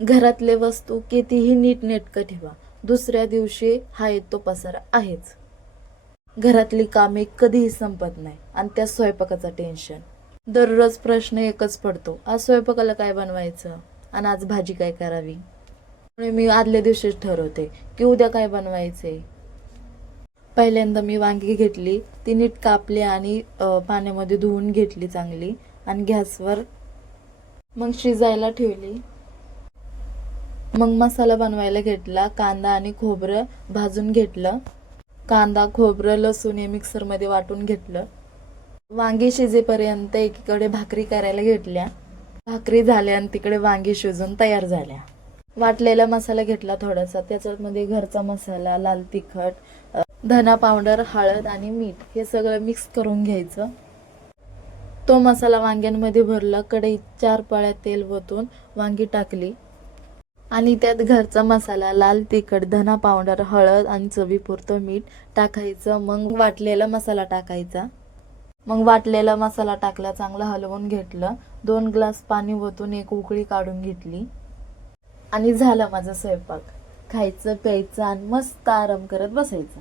घरातले वस्तू कितीही नीटनेटकं ठेवा, दुसऱ्या दिवशी हा येतो पसारा आहेच. घरातली कामे कधीही संपत नाही आणि त्या स्वयंपाकाचं टेन्शन. दररोज प्रश्न एकच पडतो, आज स्वयंपाकाला काय बनवायचं आणि आज भाजी काय करावी. त्यामुळे मी आदल्या दिवशीच ठरवते की उद्या काय बनवायचे. पहिल्यांदा मी वांगी घेतली, ती नीट कापली आणि पाण्यामध्ये धुवून घेतली चांगली आणि गॅसवर मग शिजायला ठेवली. मग मसाला बनवायला घेतला. कांदा आणि खोबरं भाजून घेतलं. कांदा, खोबरं, लसूण हे मिक्सरमध्ये वाटून घेतलं. वांगी शिजेपर्यंत एकीकडे भाकरी करायला घेतल्या. भाकरी झाल्या आणि तिकडे वांगी शिजून तयार झाल्या. वाटलेला मसाला घेतला थोडासा, त्याच्यामध्ये घरचा मसाला, लाल तिखट, धना पावडर, हळद आणि मीठ हे सगळं मिक्स करून घ्यायचं. तो मसाला वांग्यांमध्ये भरला. कढईत 4 पळ्या तेल ओतून वांगी टाकली आणि त्यात घरचा मसाला, लाल तिखट, धना पावडर, हळद आणि चवीपुरतं मीठ टाकायचं. मग वाटलेला मसाला टाकायचा. मग वाटलेला मसाला टाकला, चांगलं हलवून घेतलं. 2 ग्लास पाणी ओतून एक उकळी काढून घेतली आणि झाला माझा स्वयंपाक. खायचं, प्यायचं आणि मस्त आराम करत बसायचं.